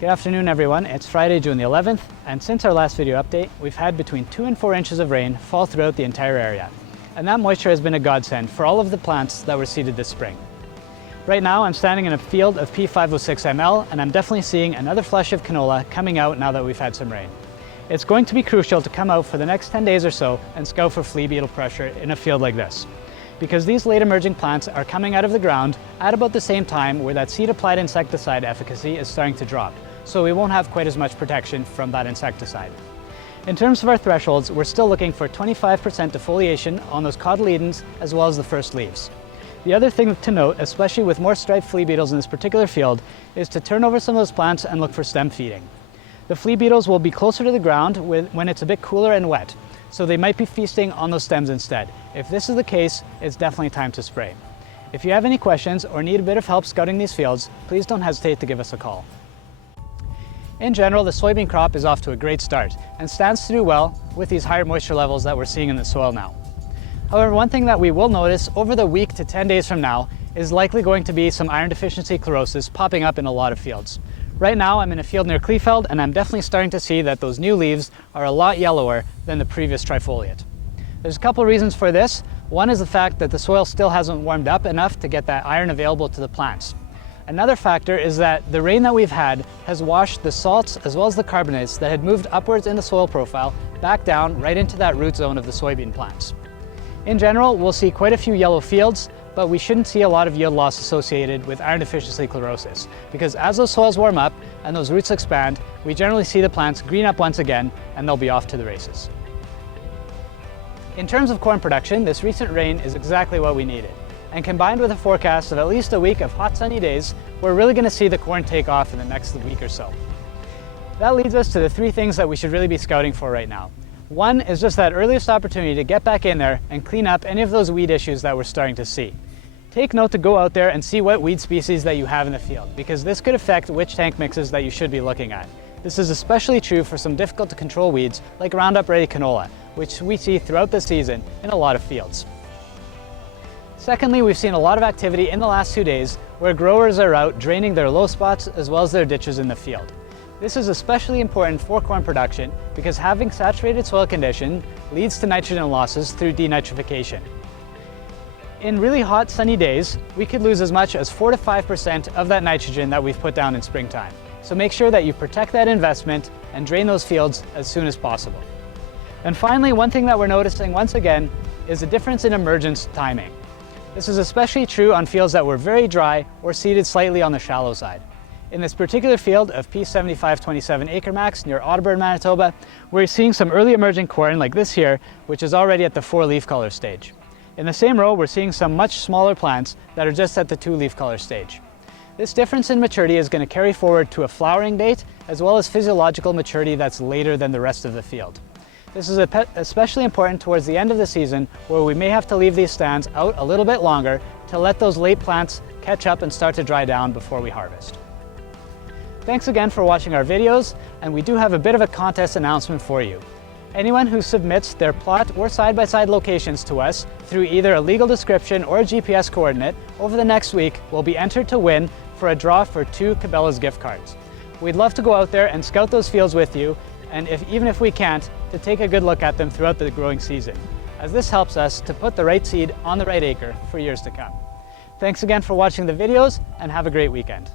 Good afternoon everyone, it's Friday, June the 11th, and since our last video update, we've had between 2 and 4 inches of rain fall throughout the entire area. And that moisture has been a godsend for all of the plants that were seeded this spring. Right now I'm standing in a field of P506ML and I'm definitely seeing another flush of canola coming out now that we've had some rain. It's going to be crucial to come out for the next 10 days or so and scout for flea beetle pressure in a field like this, because these late emerging plants are coming out of the ground at about the same time where that seed applied insecticide efficacy is starting to drop, so we won't have quite as much protection from that insecticide. In terms of our thresholds, we're still looking for 25% defoliation on those cotyledons as well as the first leaves. The other thing to note, especially with more striped flea beetles in this particular field, is to turn over some of those plants and look for stem feeding. The flea beetles will be closer to the ground when it's a bit cooler and wet, so they might be feasting on those stems instead. If this is the case, it's definitely time to spray. If you have any questions or need a bit of help scouting these fields, please don't hesitate to give us a call. In general, the soybean crop is off to a great start and stands to do well with these higher moisture levels that we're seeing in the soil now. However, one thing that we will notice over the week to 10 days from now is likely going to be some iron deficiency chlorosis popping up in a lot of fields. Right now I'm in a field near Kleefeld and I'm definitely starting to see that those new leaves are a lot yellower than the previous trifoliate. There's a couple reasons for this. One is the fact that the soil still hasn't warmed up enough to get that iron available to the plants. Another factor is that the rain that we've had has washed the salts as well as the carbonates that had moved upwards in the soil profile back down right into that root zone of the soybean plants. In general, we'll see quite a few yellow fields, but we shouldn't see a lot of yield loss associated with iron deficiency chlorosis, because as those soils warm up and those roots expand, we generally see the plants green up once again and they'll be off to the races. In terms of corn production, this recent rain is exactly what we needed. And combined with a forecast of at least a week of hot sunny days, we're really going to see the corn take off in the next week or so. That leads us to the 3 things that we should really be scouting for right now. One is just that earliest opportunity to get back in there and clean up any of those weed issues that we're starting to see. Take note to go out there and see what weed species that you have in the field, because this could affect which tank mixes that you should be looking at. This is especially true for some difficult to control weeds like Roundup Ready canola, which we see throughout the season in a lot of fields. Secondly, we've seen a lot of activity in the last 2 days where growers are out draining their low spots as well as their ditches in the field. This is especially important for corn production because having saturated soil condition leads to nitrogen losses through denitrification. In really hot sunny days, we could lose as much as 4 to 5% of that nitrogen that we've put down in springtime. So make sure that you protect that investment and drain those fields as soon as possible. And finally, one thing that we're noticing once again is a difference in emergence timing. This is especially true on fields that were very dry or seeded slightly on the shallow side. In this particular field of P7527 Acre Max near Audubon, Manitoba, we're seeing some early emerging corn like this here, which is already at the 4 leaf color stage. In the same row, we're seeing some much smaller plants that are just at the 2 leaf color stage. This difference in maturity is going to carry forward to a flowering date as well as physiological maturity that's later than the rest of the field. This is especially important towards the end of the season where we may have to leave these stands out a little bit longer to let those late plants catch up and start to dry down before we harvest. Thanks again for watching our videos, and we do have a bit of a contest announcement for you. Anyone who submits their plot or side-by-side locations to us through either a legal description or a GPS coordinate over the next week will be entered to win for a draw for 2 Cabela's gift cards. We'd love to go out there and scout those fields with you, and even if we can't, to take a good look at them throughout the growing season, as this helps us to put the right seed on the right acre for years to come. Thanks again for watching the videos, and have a great weekend.